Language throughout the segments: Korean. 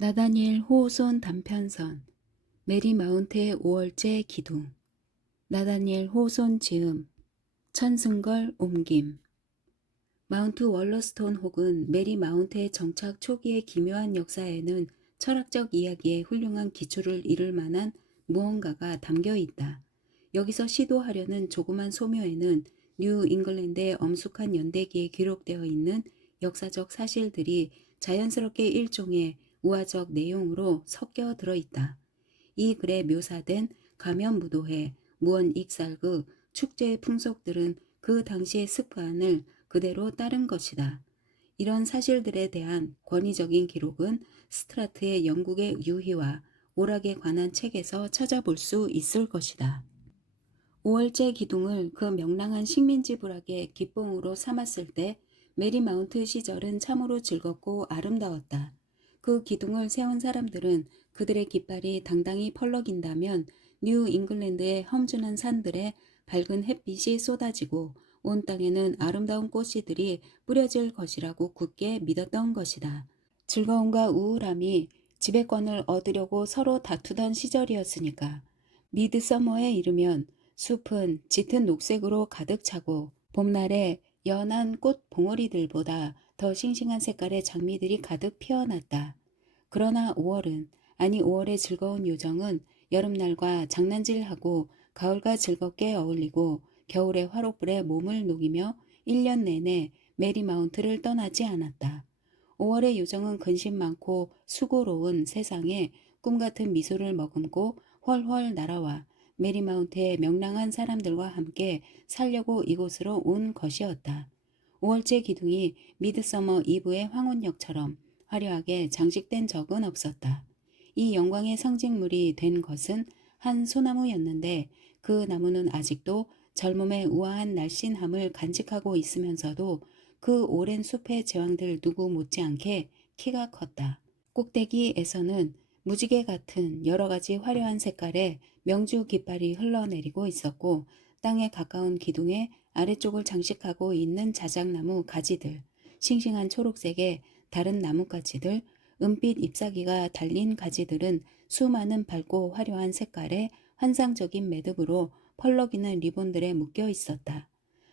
나다니엘 호손 단편선 메리 마운트의 5월째 기둥 나다니엘 호손 지음 천승걸 옮김 마운트 월러스톤 혹은 메리 마운트의 정착 초기의 기묘한 역사에는 철학적 이야기에 훌륭한 기초를 이룰 만한 무언가가 담겨 있다. 여기서 시도하려는 조그만 소묘에는 뉴 잉글랜드의 엄숙한 연대기에 기록되어 있는 역사적 사실들이 자연스럽게 일종의 우화적 내용으로 섞여 들어있다. 이 글에 묘사된 가면무도회, 무언익살그, 축제의 풍속들은 그 당시의 습관을 그대로 따른 것이다. 이런 사실들에 대한 권위적인 기록은 스트라트의 영국의 유희와 오락에 관한 책에서 찾아볼 수 있을 것이다. 5월째 기둥을 그 명랑한 식민지 부락의 기봉으로 삼았을 때 메리 마운트 시절은 참으로 즐겁고 아름다웠다. 그 기둥을 세운 사람들은 그들의 깃발이 당당히 펄럭인다면 뉴 잉글랜드의 험준한 산들에 밝은 햇빛이 쏟아지고 온 땅에는 아름다운 꽃씨들이 뿌려질 것이라고 굳게 믿었던 것이다. 즐거움과 우울함이 지배권을 얻으려고 서로 다투던 시절이었으니까. 미드서머에 이르면 숲은 짙은 녹색으로 가득 차고 봄날에 연한 꽃 봉오리들보다 더 싱싱한 색깔의 장미들이 가득 피어났다. 그러나 5월은, 아니 5월의 즐거운 요정은 여름날과 장난질하고 가을과 즐겁게 어울리고 겨울의 화롯불에 몸을 녹이며 1년 내내 메리마운트를 떠나지 않았다. 5월의 요정은 근심 많고 수고로운 세상에 꿈같은 미소를 머금고 훨훨 날아와 메리마운트의 명랑한 사람들과 함께 살려고 이곳으로 온 것이었다. 5월째 기둥이 미드서머 이브의 황혼역처럼 화려하게 장식된 적은 없었다. 이 영광의 상징물이 된 것은 한 소나무였는데 그 나무는 아직도 젊음의 우아한 날씬함을 간직하고 있으면서도 그 오랜 숲의 제왕들 누구 못지않게 키가 컸다. 꼭대기에서는 무지개 같은 여러 가지 화려한 색깔의 명주 깃발이 흘러내리고 있었고 땅에 가까운 기둥의 아래쪽을 장식하고 있는 자작나무 가지들, 싱싱한 초록색의 다른 나뭇가지들, 은빛 잎사귀가 달린 가지들은 수많은 밝고 화려한 색깔의 환상적인 매듭으로 펄럭이는 리본들에 묶여 있었다.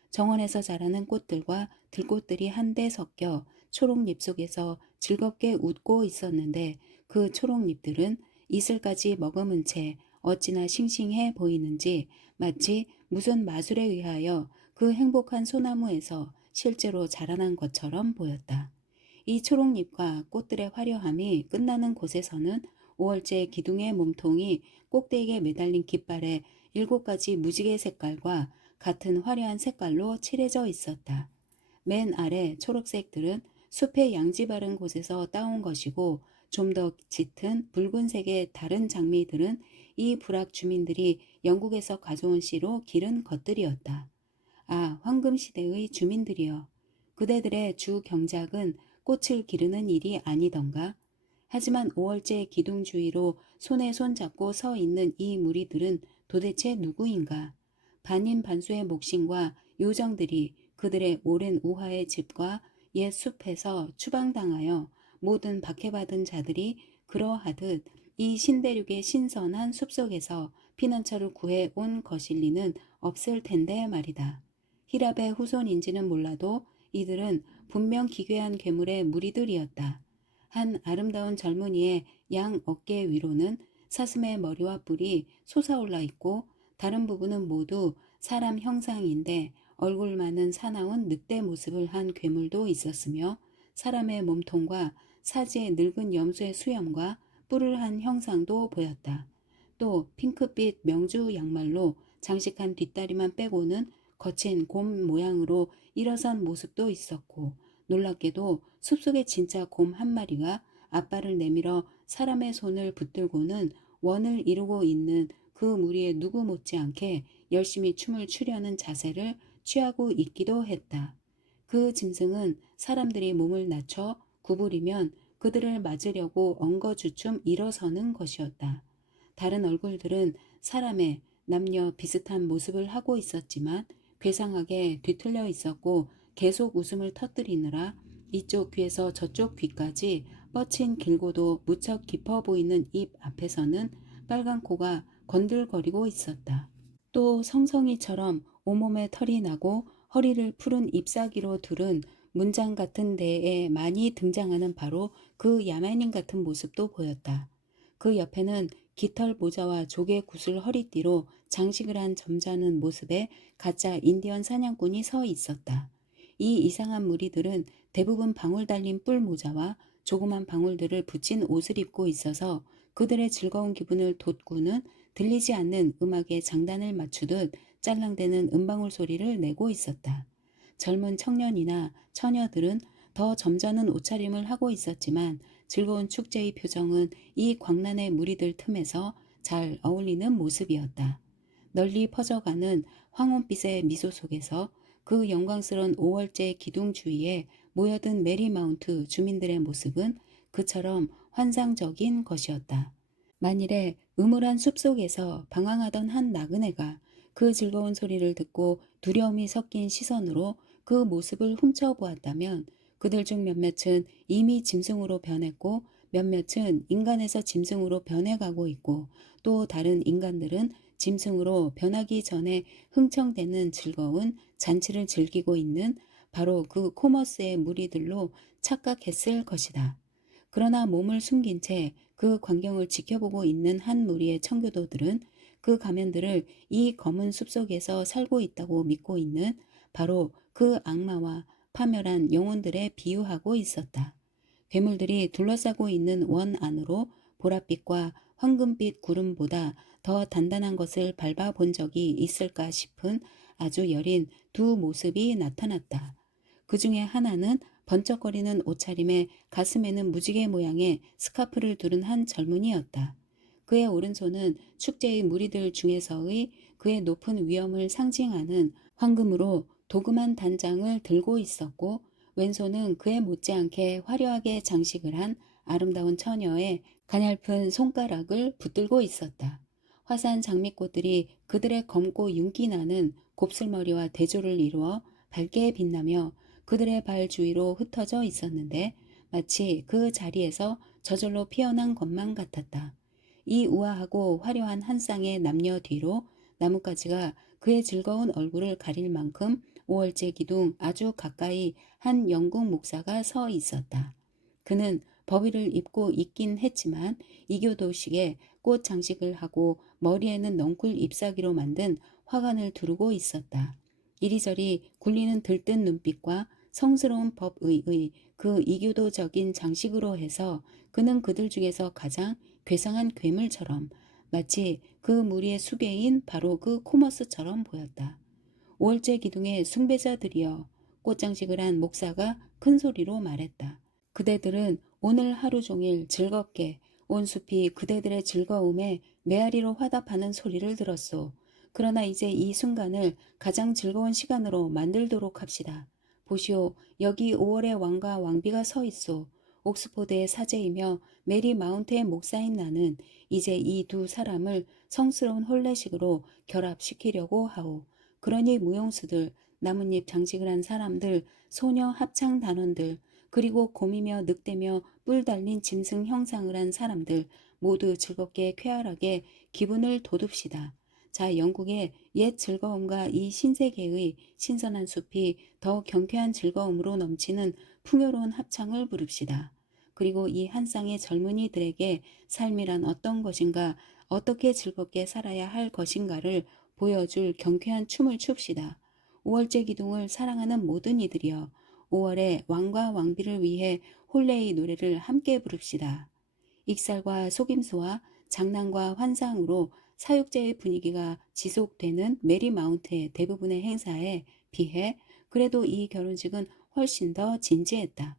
정원에서 자라는 꽃들과 들꽃들이 한데 섞여 초록잎 속에서 즐겁게 웃고 있었는데 그 초록잎들은 이슬까지 머금은 채 어찌나 싱싱해 보이는지 마치 무슨 마술에 의하여 그 행복한 소나무에서 실제로 자라난 것처럼 보였다. 이 초록잎과 꽃들의 화려함이 끝나는 곳에서는 5월째 기둥의 몸통이 꼭대기에 매달린 깃발에 7가지 무지개 색깔과 같은 화려한 색깔로 칠해져 있었다. 맨 아래 초록색들은 숲의 양지 바른 곳에서 따온 것이고 좀 더 짙은 붉은색의 다른 장미들은 이 부락 주민들이 영국에서 가져온 씨로 기른 것들이었다. 아, 황금시대의 주민들이여. 그대들의 주 경작은 꽃을 기르는 일이 아니던가? 하지만 5월째 기둥 주위로 손에 손 잡고 서 있는 이 무리들은 도대체 누구인가? 반인반수의 목신과 요정들이 그들의 오랜 우화의 집과 옛 숲에서 추방당하여 모든 박해받은 자들이 그러하듯 이 신대륙의 신선한 숲속에서 피난처를 구해 온 것일 리는 없을 텐데 말이다. 히랍의 후손인지는 몰라도 이들은 분명 기괴한 괴물의 무리들이었다. 한 아름다운 젊은이의 양 어깨 위로는 사슴의 머리와 뿔이 솟아올라 있고 다른 부분은 모두 사람 형상인데 얼굴만은 사나운 늑대 모습을 한 괴물도 있었으며 사람의 몸통과 사지의 늙은 염소의 수염과 뿔을 한 형상도 보였다. 또 핑크빛 명주 양말로 장식한 뒷다리만 빼고는 거친 곰 모양으로 일어선 모습도 있었고 놀랍게도 숲속에 진짜 곰 한 마리가 앞발을 내밀어 사람의 손을 붙들고는 원을 이루고 있는 그 무리에 누구 못지않게 열심히 춤을 추려는 자세를 취하고 있기도 했다. 그 짐승은 사람들이 몸을 낮춰 구부리면 그들을 맞으려고 엉거주춤 일어서는 것이었다. 다른 얼굴들은 사람의 남녀 비슷한 모습을 하고 있었지만 괴상하게 뒤틀려 있었고 계속 웃음을 터뜨리느라 이쪽 귀에서 저쪽 귀까지 뻗친 길고도 무척 깊어 보이는 입 앞에서는 빨간 코가 건들거리고 있었다. 또 성성이처럼 온몸에 털이 나고 허리를 푸른 잎사귀로 두른 문장 같은 데에 많이 등장하는 바로 그 야만인 같은 모습도 보였다. 그 옆에는 깃털 모자와 조개 구슬 허리띠로 장식을 한 점잖은 모습의 가짜 인디언 사냥꾼이 서 있었다. 이 이상한 무리들은 대부분 방울 달린 뿔 모자와 조그만 방울들을 붙인 옷을 입고 있어서 그들의 즐거운 기분을 돋구는 들리지 않는 음악에 장단을 맞추듯 짤랑대는 음방울 소리를 내고 있었다. 젊은 청년이나 처녀들은 더 점잖은 옷차림을 하고 있었지만 즐거운 축제의 표정은 이 광란의 무리들 틈에서 잘 어울리는 모습이었다. 널리 퍼져가는 황혼빛의 미소 속에서 그 영광스러운 5월제 기둥 주위에 모여든 메리마운트 주민들의 모습은 그처럼 환상적인 것이었다. 만일에 음울한 숲속에서 방황하던 한 나그네가 그 즐거운 소리를 듣고 두려움이 섞인 시선으로 그 모습을 훔쳐보았다면 그들 중 몇몇은 이미 짐승으로 변했고 몇몇은 인간에서 짐승으로 변해가고 있고 또 다른 인간들은 짐승으로 변하기 전에 흥청대는 즐거운 잔치를 즐기고 있는 바로 그 코머스의 무리들로 착각했을 것이다. 그러나 몸을 숨긴 채 그 광경을 지켜보고 있는 한 무리의 청교도들은 그 가면들을 이 검은 숲속에서 살고 있다고 믿고 있는 바로 그 악마와 파멸한 영혼들에 비유하고 있었다. 괴물들이 둘러싸고 있는 원 안으로 보랏빛과 황금빛 구름보다 더 단단한 것을 밟아본 적이 있을까 싶은 아주 여린 두 모습이 나타났다. 그 중에 하나는 번쩍거리는 옷차림에 가슴에는 무지개 모양의 스카프를 두른 한 젊은이였다. 그의 오른손은 축제의 무리들 중에서의 그의 높은 위엄을 상징하는 황금으로 도금한 단장을 들고 있었고 왼손은 그에 못지않게 화려하게 장식을 한 아름다운 처녀의 가냘픈 손가락을 붙들고 있었다. 화사한 장미꽃들이 그들의 검고 윤기 나는 곱슬머리와 대조를 이루어 밝게 빛나며 그들의 발 주위로 흩어져 있었는데 마치 그 자리에서 저절로 피어난 것만 같았다. 이 우아하고 화려한 한 쌍의 남녀 뒤로 나뭇가지가 그의 즐거운 얼굴을 가릴 만큼 5월째 기둥 아주 가까이 한 영국 목사가 서 있었다. 그는 법의를 입고 있긴 했지만 이교도식의 꽃 장식을 하고 머리에는 넝쿨 잎사귀로 만든 화관을 두르고 있었다. 이리저리 굴리는 들뜬 눈빛과 성스러운 법의의 그 이교도적인 장식으로 해서 그는 그들 중에서 가장 괴상한 괴물처럼 마치 그 무리의 수배인 바로 그 코머스처럼 보였다. 5월째 기둥의 숭배자들이여 꽃장식을 한 목사가 큰 소리로 말했다. 그대들은 오늘 하루 종일 즐겁게 온 숲이 그대들의 즐거움에 메아리로 화답하는 소리를 들었소. 그러나 이제 이 순간을 가장 즐거운 시간으로 만들도록 합시다. 보시오, 여기 5월의 왕과 왕비가 서 있소. 옥스포드의 사제이며 메리 마운트의 목사인 나는 이제 이 두 사람을 성스러운 혼례식으로 결합시키려고 하오. 그러니 무용수들, 나뭇잎 장식을 한 사람들, 소녀 합창 단원들, 그리고 곰이며 늑대며 뿔 달린 짐승 형상을 한 사람들 모두 즐겁게 쾌활하게 기분을 돋웁시다. 자, 영국의 옛 즐거움과 이 신세계의 신선한 숲이 더 경쾌한 즐거움으로 넘치는 풍요로운 합창을 부릅시다. 그리고 이 한 쌍의 젊은이들에게 삶이란 어떤 것인가, 어떻게 즐겁게 살아야 할 것인가를 보여줄 경쾌한 춤을 춥시다. 5월째 기둥을 사랑하는 모든 이들이여 5월의 왕과 왕비를 위해 홀레의 노래를 함께 부릅시다. 익살과 속임수와 장난과 환상으로 사육제의 분위기가 지속되는 메리마운트의 대부분의 행사에 비해 그래도 이 결혼식은 훨씬 더 진지했다.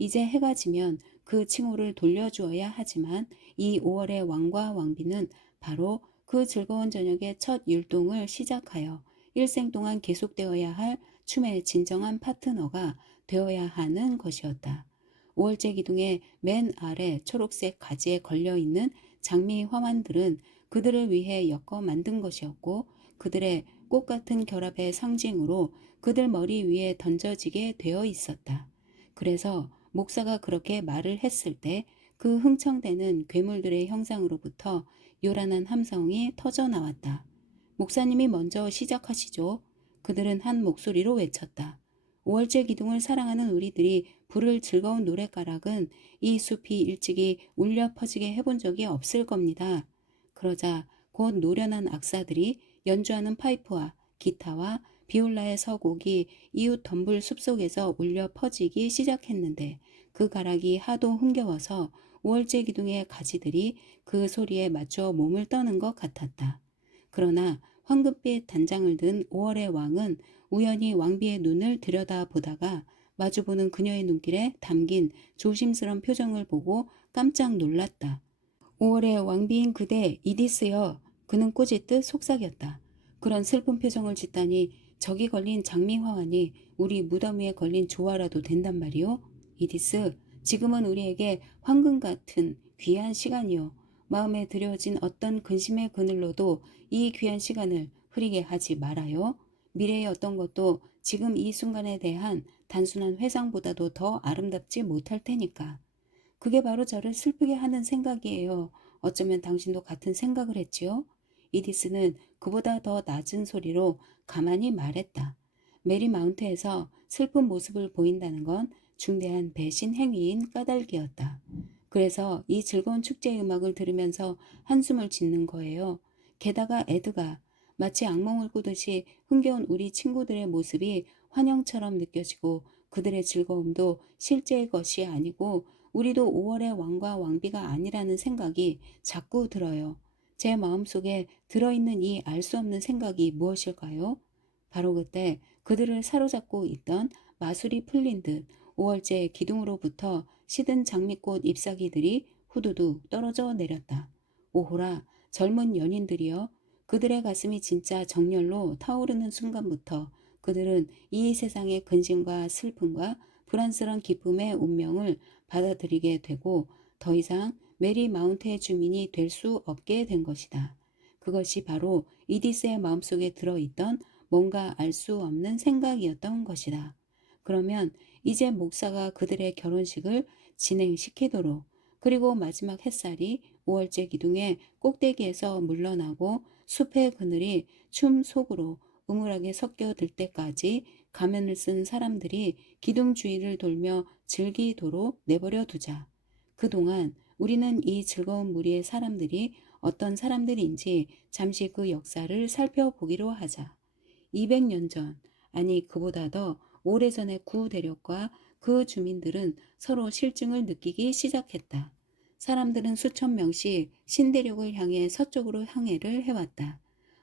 이제 해가 지면 그 칭호를 돌려주어야 하지만 이 5월의 왕과 왕비는 바로 그 즐거운 저녁의 첫 율동을 시작하여 일생 동안 계속되어야 할 춤의 진정한 파트너가 되어야 하는 것이었다. 5월째 기둥의 맨 아래 초록색 가지에 걸려있는 장미 화환들은 그들을 위해 엮어 만든 것이었고 그들의 꽃 같은 결합의 상징으로 그들 머리 위에 던져지게 되어 있었다. 그래서 목사가 그렇게 말을 했을 때 그 흥청대는 괴물들의 형상으로부터 요란한 함성이 터져 나왔다. 목사님이 먼저 시작하시죠. 그들은 한 목소리로 외쳤다. 5월째 기둥을 사랑하는 우리들이 부를 즐거운 노랫가락은 이 숲이 일찍이 울려 퍼지게 해본 적이 없을 겁니다. 그러자 곧 노련한 악사들이 연주하는 파이프와 기타와 비올라의 서곡이 이웃 덤불 숲속에서 울려 퍼지기 시작했는데 그 가락이 하도 흥겨워서 5월째 기둥의 가지들이 그 소리에 맞춰 몸을 떠는 것 같았다. 그러나 황금빛 단장을 든 5월의 왕은 우연히 왕비의 눈을 들여다보다가 마주보는 그녀의 눈길에 담긴 조심스런 표정을 보고 깜짝 놀랐다. 5월의 왕비인 그대 이디스여. 그는 꼬짓듯 속삭였다. 그런 슬픈 표정을 짓다니 저기 걸린 장미화환이 우리 무덤 위에 걸린 조화라도 된단 말이오. 이디스, 지금은 우리에게 황금 같은 귀한 시간이오. 마음에 들여진 어떤 근심의 그늘로도 이 귀한 시간을 흐리게 하지 말아요. 미래의 어떤 것도 지금 이 순간에 대한 단순한 회상보다도 더 아름답지 못할 테니까. 그게 바로 저를 슬프게 하는 생각이에요. 어쩌면 당신도 같은 생각을 했지요? 이디스는 그보다 더 낮은 소리로 가만히 말했다. 메리 마운트에서 슬픈 모습을 보인다는 건 중대한 배신 행위인 까닭이었다. 그래서 이 즐거운 축제의 음악을 들으면서 한숨을 짓는 거예요. 게다가 에드가 마치 악몽을 꾸듯이 흥겨운 우리 친구들의 모습이 환영처럼 느껴지고 그들의 즐거움도 실제의 것이 아니고 우리도 5월의 왕과 왕비가 아니라는 생각이 자꾸 들어요. 제 마음속에 들어있는 이 알 수 없는 생각이 무엇일까요? 바로 그때 그들을 사로잡고 있던 마술이 풀린 듯 5월째 기둥으로부터 시든 장미꽃 잎사귀들이 후두둑 떨어져 내렸다. 오호라, 젊은 연인들이여. 그들의 가슴이 진짜 정열로 타오르는 순간부터 그들은 이 세상의 근심과 슬픔과 불안스러운 기쁨의 운명을 받아들이게 되고 더 이상 메리 마운트의 주민이 될 수 없게 된 것이다. 그것이 바로 이디스의 마음속에 들어있던 뭔가 알 수 없는 생각이었던 것이다. 그러면 이제 목사가 그들의 결혼식을 진행시키도록 그리고 마지막 햇살이 5월째 기둥의 꼭대기에서 물러나고 숲의 그늘이 춤 속으로 음울하게 섞여 들 때까지 가면을 쓴 사람들이 기둥 주위를 돌며 즐기도록 내버려 두자. 그동안 우리는 이 즐거운 무리의 사람들이 어떤 사람들인지 잠시 그 역사를 살펴보기로 하자. 200년 전, 아니 그보다 더 오래전의 구 대륙과 그 주민들은 서로 실증을 느끼기 시작했다. 사람들은 수천 명씩 신대륙을 향해 서쪽으로 항해를 해왔다.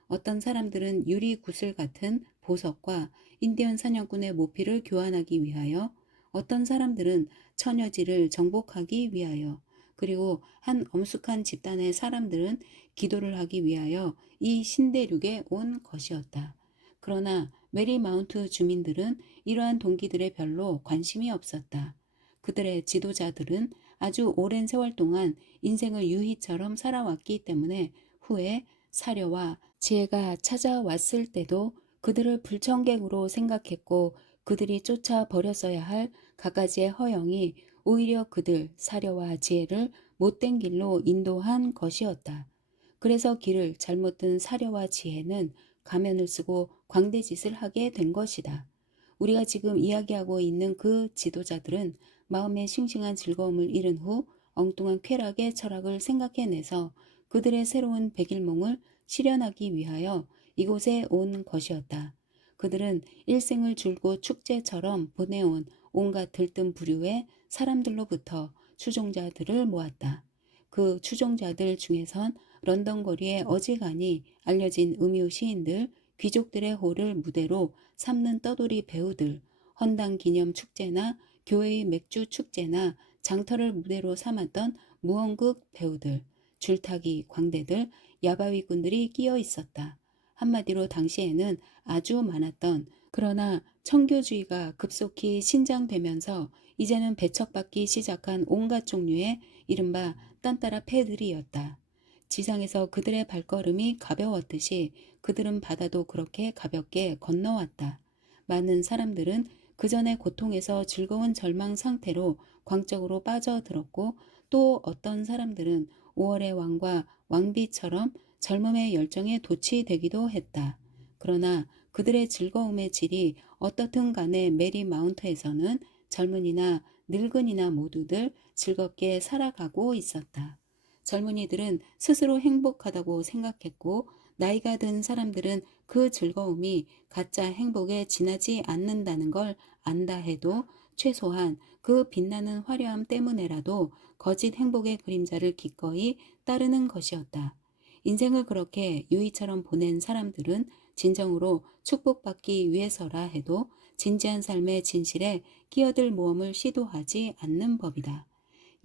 어떤 사람들은 유리 구슬 같은 보석과 인디언 사냥꾼의 모피를 교환하기 위하여, 어떤 사람들은 처녀지를 정복하기 위하여, 그리고 한 엄숙한 집단의 사람들은 기도를 하기 위하여 이 신대륙에 온 것이었다. 그러나 메리 마운트 주민들은 이러한 동기들에 별로 관심이 없었다. 그들의 지도자들은 아주 오랜 세월 동안 인생을 유희처럼 살아왔기 때문에 후에 사려와 지혜가 찾아왔을 때도 그들을 불청객으로 생각했고 그들이 쫓아버렸어야 할 갖가지의 허영이 오히려 그들 사려와 지혜를 못된 길로 인도한 것이었다. 그래서 길을 잘못 든 사려와 지혜는 가면을 쓰고 광대짓을 하게 된 것이다. 우리가 지금 이야기하고 있는 그 지도자들은 마음의 싱싱한 즐거움을 잃은 후 엉뚱한 쾌락의 철학을 생각해내서 그들의 새로운 백일몽을 실현하기 위하여 이곳에 온 것이었다. 그들은 일생을 줄곧 축제처럼 보내온 온갖 들뜬 부류의 사람들로부터 추종자들을 모았다. 그 추종자들 중에선 런던 거리의 어지간히 알려진 음유 시인들, 귀족들의 호를 무대로 삼는 떠돌이 배우들, 헌당 기념 축제나 교회의 맥주 축제나 장터를 무대로 삼았던 무언극 배우들, 줄타기 광대들, 야바위꾼들이 끼어 있었다. 한마디로 당시에는 아주 많았던, 그러나 청교주의가 급속히 신장되면서 이제는 배척받기 시작한 온갖 종류의 이른바 딴따라 패들이었다. 지상에서 그들의 발걸음이 가벼웠듯이 그들은 바다도 그렇게 가볍게 건너왔다. 많은 사람들은 그 전의 고통에서 즐거운 절망 상태로 광적으로 빠져들었고 또 어떤 사람들은 5월의 왕과 왕비처럼 젊음의 열정에 도취되기도 했다. 그러나 그들의 즐거움의 질이 어떻든 간에 메리 마운트에서는 젊은이나 늙은이나 모두들 즐겁게 살아가고 있었다. 젊은이들은 스스로 행복하다고 생각했고 나이가 든 사람들은 그 즐거움이 가짜 행복에 지나지 않는다는 걸 안다 해도 최소한 그 빛나는 화려함 때문에라도 거짓 행복의 그림자를 기꺼이 따르는 것이었다. 인생을 그렇게 유이처럼 보낸 사람들은 진정으로 축복받기 위해서라 해도 진지한 삶의 진실에 끼어들 모험을 시도하지 않는 법이다.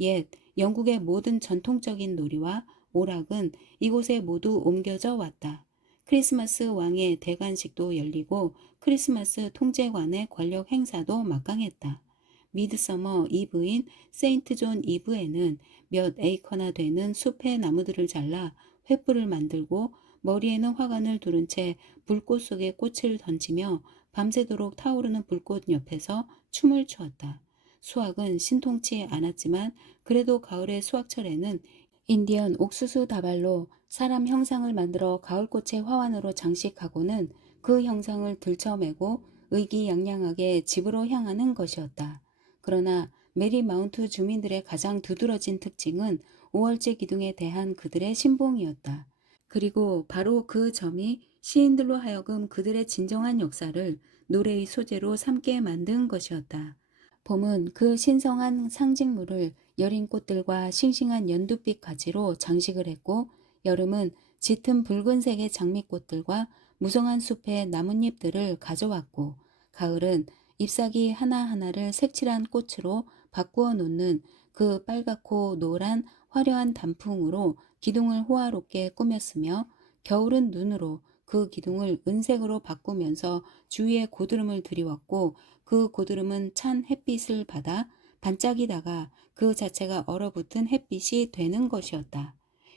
옛 영국의 모든 전통적인 놀이와 오락은 이곳에 모두 옮겨져 왔다. 크리스마스 왕의 대관식도 열리고 크리스마스 통제관의 권력 행사도 막강했다. 미드서머 이브인 세인트 존 이브에는 몇 에이커나 되는 숲의 나무들을 잘라 횃불을 만들고 머리에는 화관을 두른 채 불꽃 속에 꽃을 던지며 밤새도록 타오르는 불꽃 옆에서 춤을 추었다. 수확은 신통치 않았지만 그래도 가을의 수확철에는 인디언 옥수수 다발로 사람 형상을 만들어 가을꽃의 화환으로 장식하고는 그 형상을 들쳐매고 의기양양하게 집으로 향하는 것이었다. 그러나 메리 마운트 주민들의 가장 두드러진 특징은 5월제 기둥에 대한 그들의 신봉이었다. 그리고 바로 그 점이 시인들로 하여금 그들의 진정한 역사를 노래의 소재로 삼게 만든 것이었다. 봄은 그 신성한 상징물을 여린 꽃들과 싱싱한 연두빛 가지로 장식을 했고, 여름은 짙은 붉은색의 장미꽃들과 무성한 숲의 나뭇잎들을 가져왔고, 가을은 잎사귀 하나하나를 색칠한 꽃으로 바꾸어 놓는 그 빨갛고 노란 화려한 단풍으로 기둥을 호화롭게 꾸몄으며, 겨울은 눈으로 그 기둥을 은색으로 바꾸면서 주위에 고드름을 들이웠고, 그 고드름은 찬 햇빛을 받아 반짝이다가 그 자체가 얼어붙은 햇빛이 되는 것이었다.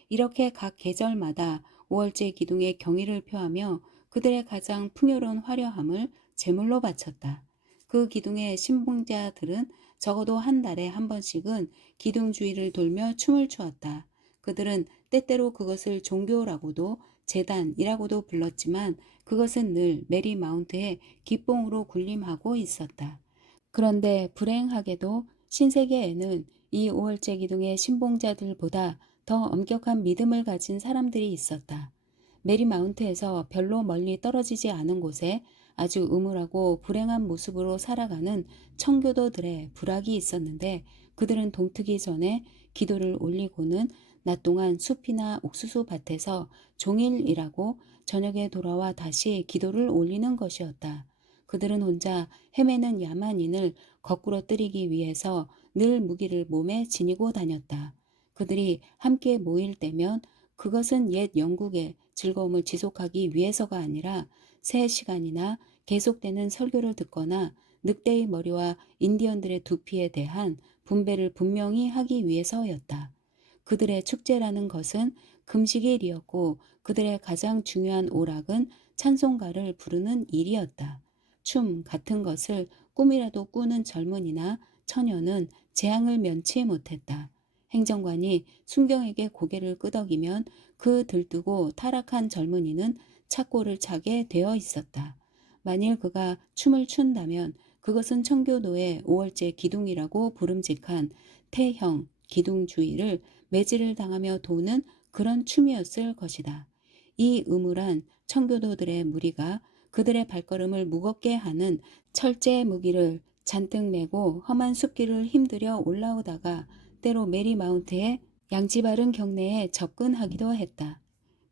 이렇게 각 계절마다 5월제 기둥의 경의를 표하며 그들의 가장 풍요로운 화려함을 제물로 바쳤다. 그 기둥의 신봉자들은 적어도 한 달에 한 번씩은 기둥 주위를 돌며 춤을 추었다. 그들은 때때로 그것을 종교라고도 재단이라고도 불렀지만 그것은 늘 메리 마운트의 기뽕으로 군림하고 있었다. 그런데 불행하게도 신세계에는 이 5월제 기둥의 신봉자들보다 더 엄격한 믿음을 가진 사람들이 있었다. 메리 마운트에서 별로 멀리 떨어지지 않은 곳에 아주 음울하고 불행한 모습으로 살아가는 청교도들의 부락이 있었는데 그들은 동트기 전에 기도를 올리고는 낮 동안 숲이나 옥수수 밭에서 종일 일하고 저녁에 돌아와 다시 기도를 올리는 것이었다. 그들은 혼자 헤매는 야만인을 거꾸로 뜨리기 위해서 늘 무기를 몸에 지니고 다녔다. 그들이 함께 모일 때면 그것은 옛 영국의 즐거움을 지속하기 위해서가 아니라 3시간이나 계속되는 설교를 듣거나 늑대의 머리와 인디언들의 두피에 대한 분배를 분명히 하기 위해서였다. 그들의 축제라는 것은 금식일이었고 그들의 가장 중요한 오락은 찬송가를 부르는 일이었다. 춤 같은 것을 꿈이라도 꾸는 젊은이나 처녀는 재앙을 면치 못했다. 행정관이 순경에게 고개를 끄덕이면 그 들뜨고 타락한 젊은이는 착고를 차게 되어 있었다. 만일 그가 춤을 춘다면 그것은 청교도의 5월제 기둥이라고 부름직한 태형 기둥주의를 매질을 당하며 도는 그런 춤이었을 것이다. 이 음울한 청교도들의 무리가 그들의 발걸음을 무겁게 하는 철제 무기를 잔뜩 메고 험한 숲길을 힘들여 올라오다가 때로 메리 마운트의 양지 바른 경내에 접근하기도 했다.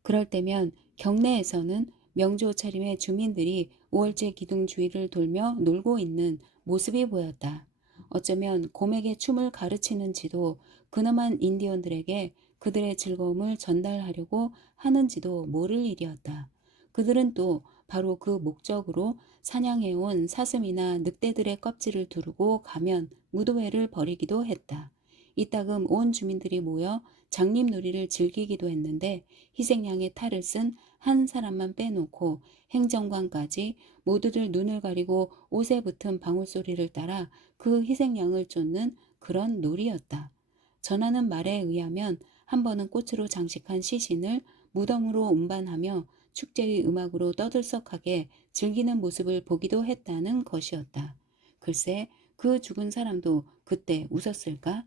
그럴 때면 경내에서는 명조 차림의 주민들이 5월제 기둥 주위를 돌며 놀고 있는 모습이 보였다. 어쩌면 곰에게 춤을 가르치는지도 근엄한 인디언들에게 그들의 즐거움을 전달하려고 하는지도 모를 일이었다. 그들은 또 바로 그 목적으로 사냥해온 사슴이나 늑대들의 껍질을 두르고 가면 무도회를 벌이기도 했다. 이따금 온 주민들이 모여 장립놀이를 즐기기도 했는데 희생양의 탈을 쓴 한 사람만 빼놓고 행정관까지 모두들 눈을 가리고 옷에 붙은 방울소리를 따라 그 희생양을 쫓는 그런 놀이였다. 전하는 말에 의하면 한 번은 꽃으로 장식한 시신을 무덤으로 운반하며 축제의 음악으로 떠들썩하게 즐기는 모습을 보기도 했다는 것이었다. 글쎄, 그 죽은 사람도 그때 웃었을까?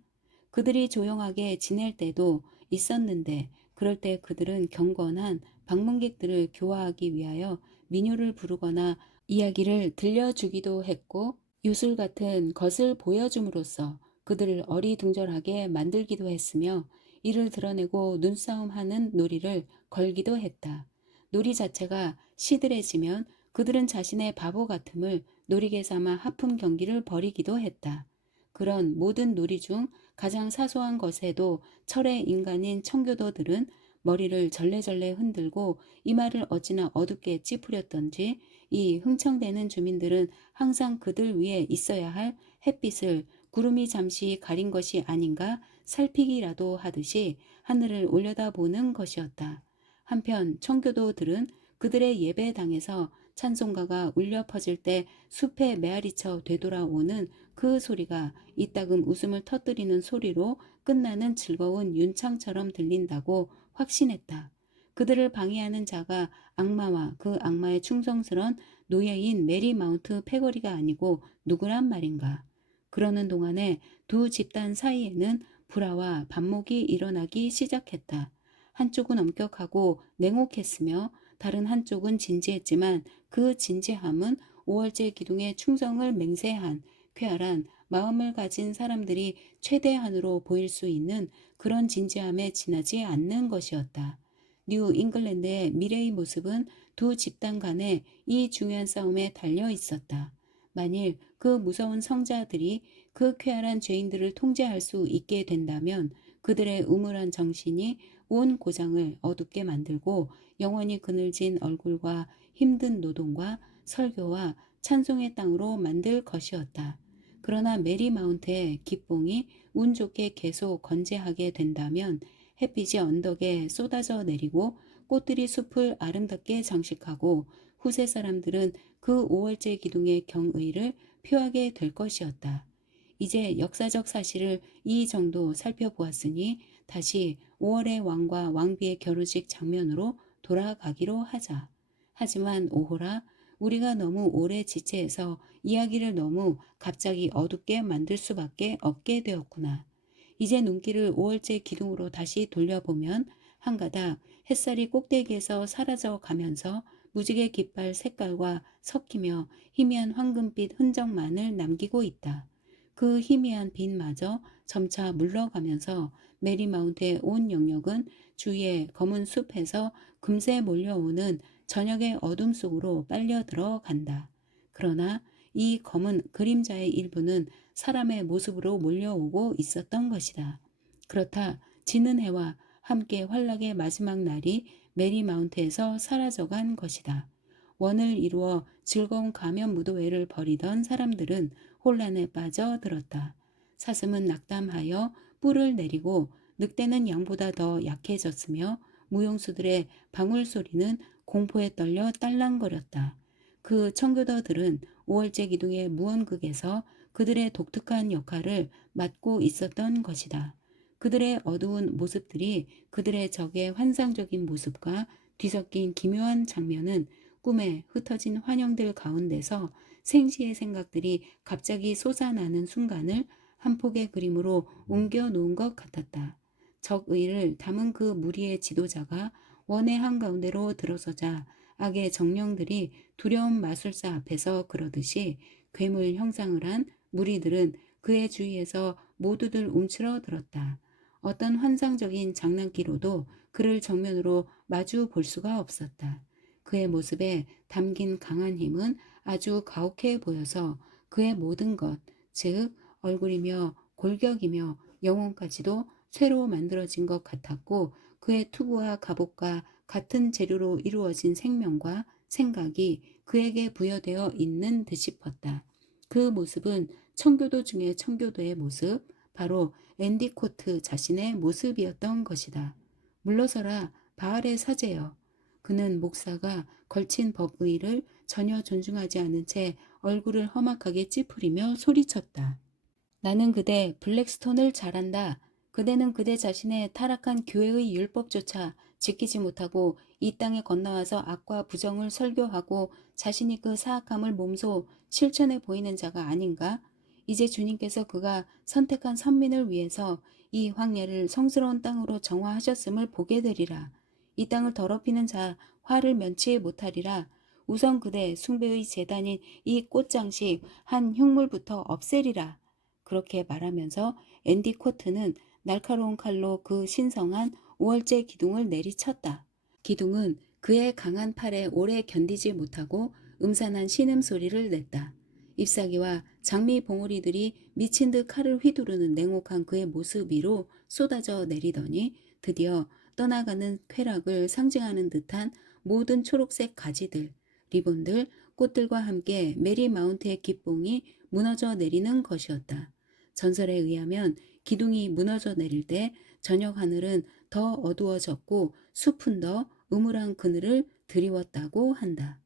그들이 조용하게 지낼 때도 있었는데 그럴 때 그들은 경건한 방문객들을 교화하기 위하여 민요를 부르거나 이야기를 들려주기도 했고 유술 같은 것을 보여줌으로써 그들을 어리둥절하게 만들기도 했으며 이를 드러내고 눈싸움하는 놀이를 걸기도 했다. 놀이 자체가 시들해지면 그들은 자신의 바보 같음을 놀이개 삼아 하품 경기를 벌이기도 했다. 그런 모든 놀이 중 가장 사소한 것에도 철의 인간인 청교도들은 머리를 절레절레 흔들고 이마를 어찌나 어둡게 찌푸렸던지 이 흥청대는 주민들은 항상 그들 위에 있어야 할 햇빛을 구름이 잠시 가린 것이 아닌가 살피기라도 하듯이 하늘을 올려다보는 것이었다. 한편 청교도들은 그들의 예배당에서 찬송가가 울려 퍼질 때 숲에 메아리쳐 되돌아오는 그 소리가 이따금 웃음을 터뜨리는 소리로 끝나는 즐거운 윤창처럼 들린다고 확신했다. 그들을 방해하는 자가 악마와 그 악마의 충성스런 노예인 메리 마운트 패거리가 아니고 누구란 말인가. 그러는 동안에 두 집단 사이에는 불화와 반목이 일어나기 시작했다. 한쪽은 엄격하고 냉혹했으며 다른 한쪽은 진지했지만 그 진지함은 5월제 기둥의 충성을 맹세한 쾌활한 마음을 가진 사람들이 최대한으로 보일 수 있는 그런 진지함에 지나지 않는 것이었다. 뉴 잉글랜드의 미래의 모습은 두 집단 간의 이 중요한 싸움에 달려 있었다. 만일 그 무서운 성자들이 그 쾌활한 죄인들을 통제할 수 있게 된다면 그들의 우물한 정신이 온 고장을 어둡게 만들고 영원히 그늘진 얼굴과 힘든 노동과 설교와 찬송의 땅으로 만들 것이었다. 그러나 메리 마운트의 기뽕이 운 좋게 계속 건재하게 된다면 햇빛이 언덕에 쏟아져 내리고 꽃들이 숲을 아름답게 장식하고 후세 사람들은 그 5월제 기둥의 경의를 표하게 될 것이었다. 이제 역사적 사실을 이 정도 살펴보았으니 다시 5월의 왕과 왕비의 결혼식 장면으로 돌아가기로 하자. 하지만 오호라, 우리가 너무 오래 지체해서 이야기를 너무 갑자기 어둡게 만들 수밖에 없게 되었구나. 이제 눈길을 5월째 기둥으로 다시 돌려보면 한 가닥 햇살이 꼭대기에서 사라져 가면서 무지개 깃발 색깔과 섞이며 희미한 황금빛 흔적만을 남기고 있다. 그 희미한 빛마저 점차 물러가면서 메리마운트의 온 영역은 주위의 검은 숲에서 금세 몰려오는 저녁의 어둠 속으로 빨려 들어간다. 그러나 이 검은 그림자의 일부는 사람의 모습으로 몰려오고 있었던 것이다. 그렇다 지는 해와 함께 환락의 마지막 날이 메리마운트에서 사라져간 것이다. 원을 이루어 즐거운 가면 무도회를 벌이던 사람들은 혼란에 빠져들었다. 사슴은 낙담하여 뿔을 내리고 늑대는 양보다 더 약해졌으며 무용수들의 방울 소리는 공포에 떨려 딸랑거렸다. 그 청교도들은 5월제 기둥의 무언극에서 그들의 독특한 역할을 맡고 있었던 것이다. 그들의 어두운 모습들이 그들의 적의 환상적인 모습과 뒤섞인 기묘한 장면은 꿈에 흩어진 환영들 가운데서 생시의 생각들이 갑자기 솟아나는 순간을 한 폭의 그림으로 옮겨 놓은 것 같았다. 적의를 담은 그 무리의 지도자가 원의 한가운데로 들어서자 악의 정령들이 두려운 마술사 앞에서 그러듯이 괴물 형상을 한 무리들은 그의 주위에서 모두들 움츠러들었다. 어떤 환상적인 장난기로도 그를 정면으로 마주 볼 수가 없었다. 그의 모습에 담긴 강한 힘은 아주 가혹해 보여서 그의 모든 것, 즉 얼굴이며 골격이며 영혼까지도 새로 만들어진 것 같았고 그의 투구와 갑옷과 같은 재료로 이루어진 생명과 생각이 그에게 부여되어 있는 듯 싶었다. 그 모습은 청교도 중의 청교도의 모습, 바로 앤디 코트 자신의 모습이었던 것이다. 물러서라, 바알의 사제여. 그는 목사가 걸친 법의를 전혀 존중하지 않은 채 얼굴을 험악하게 찌푸리며 소리쳤다. 나는 그대 블랙스톤을 잘한다. 그대는 그대 자신의 타락한 교회의 율법조차 지키지 못하고 이 땅에 건너와서 악과 부정을 설교하고 자신이 그 사악함을 몸소 실천해 보이는 자가 아닌가? 이제 주님께서 그가 선택한 선민을 위해서 이 황야를 성스러운 땅으로 정화하셨음을 보게 되리라. 이 땅을 더럽히는 자 화를 면치 못하리라. 우선 그대 숭배의 제단인 이 꽃장식 한 흉물부터 없애리라. 그렇게 말하면서 앤디 코트는 날카로운 칼로 그 신성한 5월째 기둥을 내리쳤다. 기둥은 그의 강한 팔에 오래 견디지 못하고 음산한 신음소리를 냈다. 잎사귀와 장미 봉우리들이 미친 듯 칼을 휘두르는 냉혹한 그의 모습 위로 쏟아져 내리더니 드디어 떠나가는 쾌락을 상징하는 듯한 모든 초록색 가지들, 리본들, 꽃들과 함께 메리 마운트의 기봉이 무너져 내리는 것이었다. 전설에 의하면 기둥이 무너져 내릴 때 저녁 하늘은 더 어두워졌고 숲은 더 음울한 그늘을 드리웠다고 한다.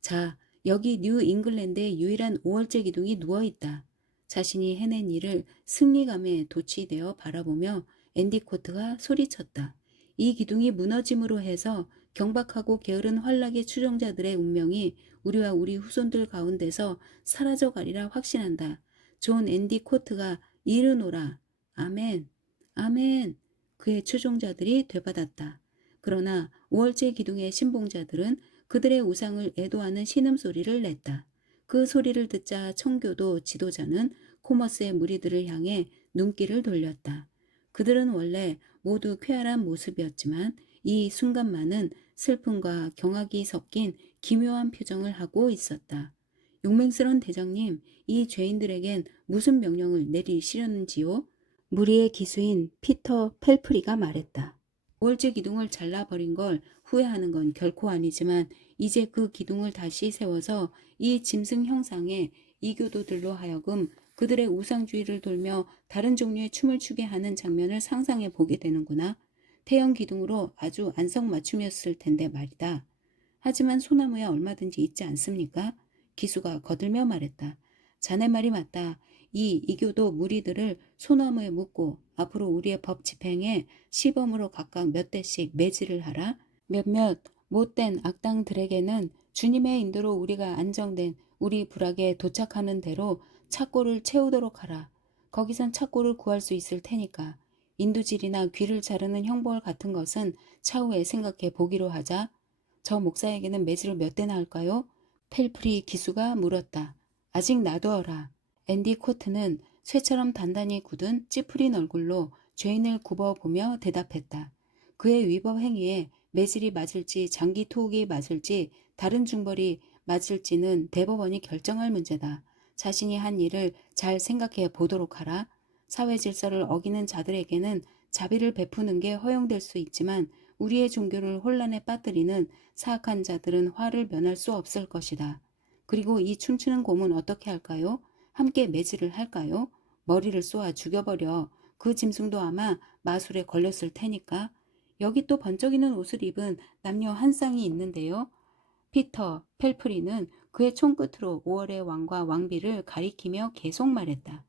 자, 여기 뉴 잉글랜드의 유일한 5월째 기둥이 누워있다. 자신이 해낸 일을 승리감에 도취되어 바라보며 앤디 코트가 소리쳤다. 이 기둥이 무너짐으로 해서 경박하고 게으른 환락의 추종자들의 운명이 우리와 우리 후손들 가운데서 사라져가리라 확신한다. 존 앤디 코트가 이르노라. 아멘. 아멘. 그의 추종자들이 되받았다. 그러나 5월째 기둥의 신봉자들은 그들의 우상을 애도하는 신음소리를 냈다. 그 소리를 듣자 청교도 지도자는 코머스의 무리들을 향해 눈길을 돌렸다. 그들은 원래 모두 쾌활한 모습이었지만 이 순간만은 슬픔과 경악이 섞인 기묘한 표정을 하고 있었다. 용맹스러운 대장님, 이 죄인들에겐 무슨 명령을 내리시려는지요? 무리의 기수인 피터 펠프리가 말했다. 월제 기둥을 잘라버린 걸 후회하는 건 결코 아니지만 이제 그 기둥을 다시 세워서 이 짐승 형상의 이교도들로 하여금 그들의 우상주의를 돌며 다른 종류의 춤을 추게 하는 장면을 상상해 보게 되는구나. 태형 기둥으로 아주 안성맞춤이었을 텐데 말이다. 하지만 소나무에 얼마든지 있지 않습니까? 기수가 거들며 말했다. 자네 말이 맞다. 이 이교도 무리들을 소나무에 묶고 앞으로 우리의 법 집행에 시범으로 각각 몇 대씩 매질을 하라. 몇몇 못된 악당들에게는 주님의 인도로 우리가 안정된 우리 부락에 도착하는 대로 착고를 채우도록 하라. 거기선 착고를 구할 수 있을 테니까. 인두질이나 귀를 자르는 형벌 같은 것은 차후에 생각해 보기로 하자. 저 목사에게는 매질을 몇 대나 할까요? 펠프리 기수가 물었다. 아직 놔두어라. 앤디 코트는 쇠처럼 단단히 굳은 찌푸린 얼굴로 죄인을 굽어보며 대답했다. 그의 위법 행위에 매질이 맞을지 장기 투옥이 맞을지 다른 중벌이 맞을지는 대법원이 결정할 문제다. 자신이 한 일을 잘 생각해 보도록 하라. 사회 질서를 어기는 자들에게는 자비를 베푸는 게 허용될 수 있지만 우리의 종교를 혼란에 빠뜨리는 사악한 자들은 화를 면할 수 없을 것이다. 그리고 이 춤추는 곰은 어떻게 할까요? 함께 매질을 할까요? 머리를 쏘아 죽여버려. 그 짐승도 아마 마술에 걸렸을 테니까. 여기 또 번쩍이는 옷을 입은 남녀 한 쌍이 있는데요. 피터 펠프리는 그의 총끝으로 5월의 왕과 왕비를 가리키며 계속 말했다.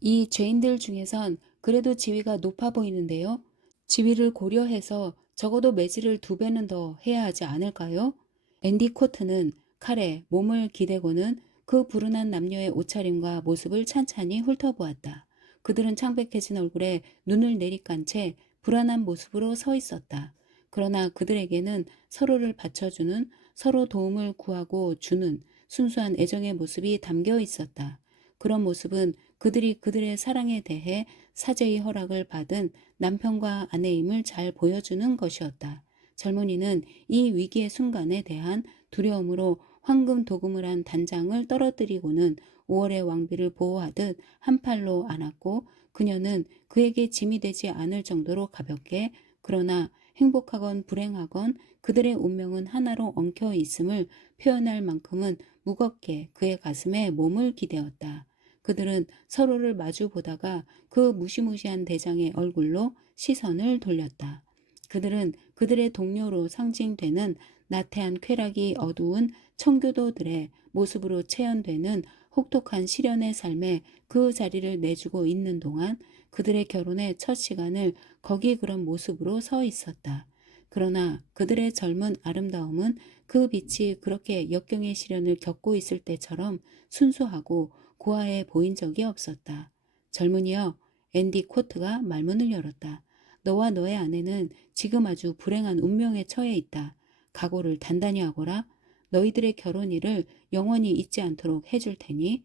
이 죄인들 중에선 그래도 지위가 높아 보이는데요. 지위를 고려해서 적어도 매질을 2배는 더 해야 하지 않을까요? 앤디 코트는 칼에 몸을 기대고는 그 불운한 남녀의 옷차림과 모습을 찬찬히 훑어보았다. 그들은 창백해진 얼굴에 눈을 내리깐 채 불안한 모습으로 서 있었다. 그러나 그들에게는 서로를 받쳐주는, 서로 도움을 구하고 주는 순수한 애정의 모습이 담겨 있었다. 그런 모습은 그들이 그들의 사랑에 대해 사제의 허락을 받은 남편과 아내임을 잘 보여주는 것이었다. 젊은이는 이 위기의 순간에 대한 두려움으로 황금 도금을 한 단장을 떨어뜨리고는 5월의 왕비를 보호하듯 한 팔로 안았고 그녀는 그에게 짐이 되지 않을 정도로 가볍게 그러나 행복하건 불행하건 그들의 운명은 하나로 엉켜 있음을 표현할 만큼은 무겁게 그의 가슴에 몸을 기대었다. 그들은 서로를 마주 보다가 그 무시무시한 대장의 얼굴로 시선을 돌렸다. 그들은 그들의 동료로 상징되는 나태한 쾌락이 어두운 청교도들의 모습으로 체현되는 혹독한 시련의 삶에 그 자리를 내주고 있는 동안 그들의 결혼의 첫 시간을 거기 그런 모습으로 서 있었다. 그러나 그들의 젊은 아름다움은 그 빛이 그렇게 역경의 시련을 겪고 있을 때처럼 순수하고 고아해 보인 적이 없었다. 젊은이여, 앤디 코트가 말문을 열었다. 너와 너의 아내는 지금 아주 불행한 운명에 처해 있다. 각오를 단단히 하거라. 너희들의 결혼일을 영원히 잊지 않도록 해줄 테니.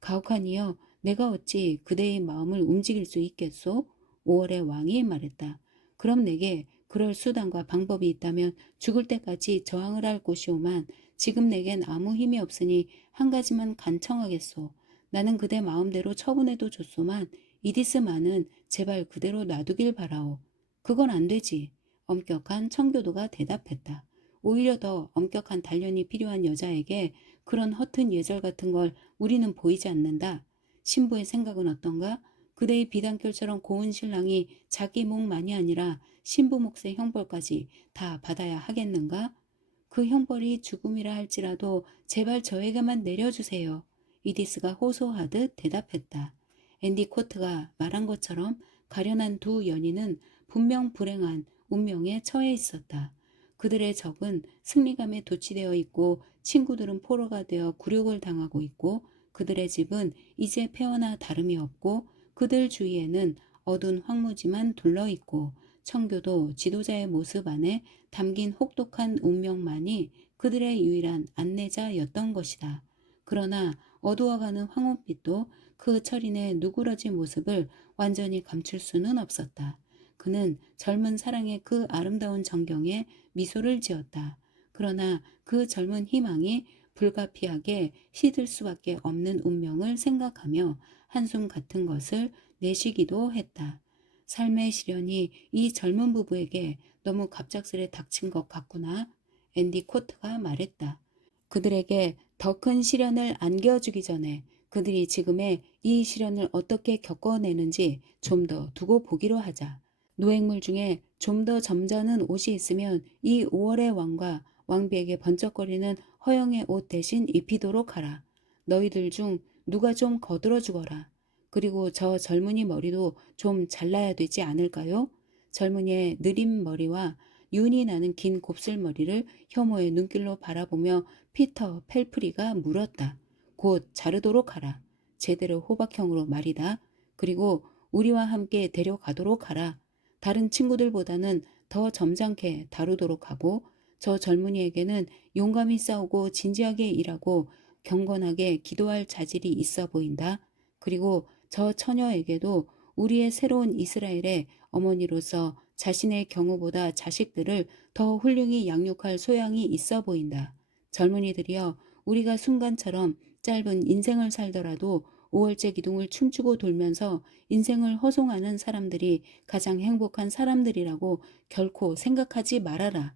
가혹한 이여, 내가 어찌 그대의 마음을 움직일 수 있겠소? 5월의 왕이 말했다. 그럼 내게 그럴 수단과 방법이 있다면 죽을 때까지 저항을 할 것이오만 지금 내겐 아무 힘이 없으니 한 가지만 간청하겠소. 나는 그대 마음대로 처분해도 좋소만 이디스만은 제발 그대로 놔두길 바라오. 그건 안 되지. 엄격한 청교도가 대답했다. 오히려 더 엄격한 단련이 필요한 여자에게 그런 허튼 예절 같은 걸 우리는 보이지 않는다. 신부의 생각은 어떤가? 그대의 비단결처럼 고운 신랑이 자기 몫만이 아니라 신부 몫의 형벌까지 다 받아야 하겠는가? 그 형벌이 죽음이라 할지라도 제발 저에게만 내려주세요. 이디스가 호소하듯 대답했다. 앤디 코트가 말한 것처럼 가련한 두 연인은 분명 불행한 운명에 처해 있었다. 그들의 적은 승리감에 도취되어 있고 친구들은 포로가 되어 굴욕을 당하고 있고 그들의 집은 이제 폐허나 다름이 없고 그들 주위에는 어두운 황무지만 둘러있고 청교도 지도자의 모습 안에 담긴 혹독한 운명만이 그들의 유일한 안내자였던 것이다. 그러나 어두워가는 황혼빛도 그 철인의 누그러진 모습을 완전히 감출 수는 없었다. 그는 젊은 사랑의 그 아름다운 전경에 미소를 지었다. 그러나 그 젊은 희망이 불가피하게 시들 수밖에 없는 운명을 생각하며 한숨 같은 것을 내쉬기도 했다. 삶의 시련이 이 젊은 부부에게 너무 갑작스레 닥친 것 같구나. 앤디 코트가 말했다. 그들에게 더 큰 시련을 안겨주기 전에 그들이 지금의 이 시련을 어떻게 겪어내는지 좀 더 두고 보기로 하자. 노획물 중에 좀 더 점잖은 옷이 있으면 이 5월의 왕과 왕비에게 번쩍거리는 허영의 옷 대신 입히도록 하라. 너희들 중 누가 좀 거들어 주거라. 그리고 저 젊은이 머리도 좀 잘라야 되지 않을까요? 젊은이의 느린 머리와 윤이 나는 긴 곱슬머리를 혐오의 눈길로 바라보며 피터 펠프리가 물었다. 곧 자르도록 하라. 제대로 호박형으로 말이다. 그리고 우리와 함께 데려가도록 하라. 다른 친구들보다는 더 점잖게 다루도록 하고 저 젊은이에게는 용감히 싸우고 진지하게 일하고 경건하게 기도할 자질이 있어 보인다. 그리고 저 처녀에게도 우리의 새로운 이스라엘의 어머니로서 자신의 경우보다 자식들을 더 훌륭히 양육할 소양이 있어 보인다. 젊은이들이여, 우리가 순간처럼 짧은 인생을 살더라도 5월째 기둥을 춤추고 돌면서 인생을 허송하는 사람들이 가장 행복한 사람들이라고 결코 생각하지 말아라.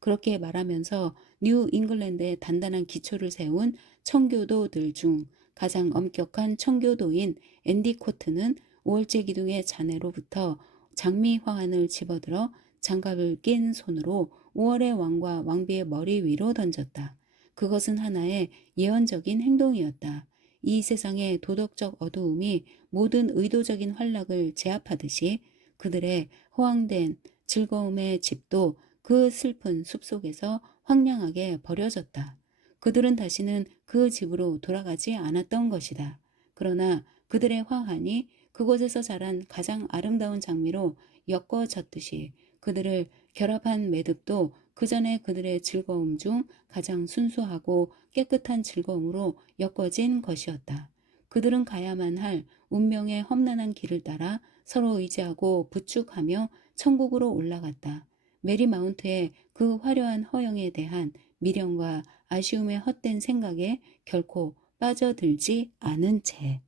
그렇게 말하면서 뉴 잉글랜드의 단단한 기초를 세운 청교도들 중 가장 엄격한 청교도인 앤디 코트는 5월째 기둥의 잔해로부터 장미 화환을 집어들어 장갑을 낀 손으로 5월의 왕과 왕비의 머리 위로 던졌다. 그것은 하나의 예언적인 행동이었다. 이 세상의 도덕적 어두움이 모든 의도적인 활락을 제압하듯이 그들의 허황된 즐거움의 집도 그 슬픈 숲속에서 황량하게 버려졌다. 그들은 다시는 그 집으로 돌아가지 않았던 것이다. 그러나 그들의 화환이 그곳에서 자란 가장 아름다운 장미로 엮어졌듯이 그들을 결합한 매듭도 그 전에 그들의 즐거움 중 가장 순수하고 깨끗한 즐거움으로 엮어진 것이었다. 그들은 가야만 할 운명의 험난한 길을 따라 서로 의지하고 부축하며 천국으로 올라갔다. 메리 마운트의 그 화려한 허영에 대한 미련과 아쉬움의 헛된 생각에 결코 빠져들지 않은 채.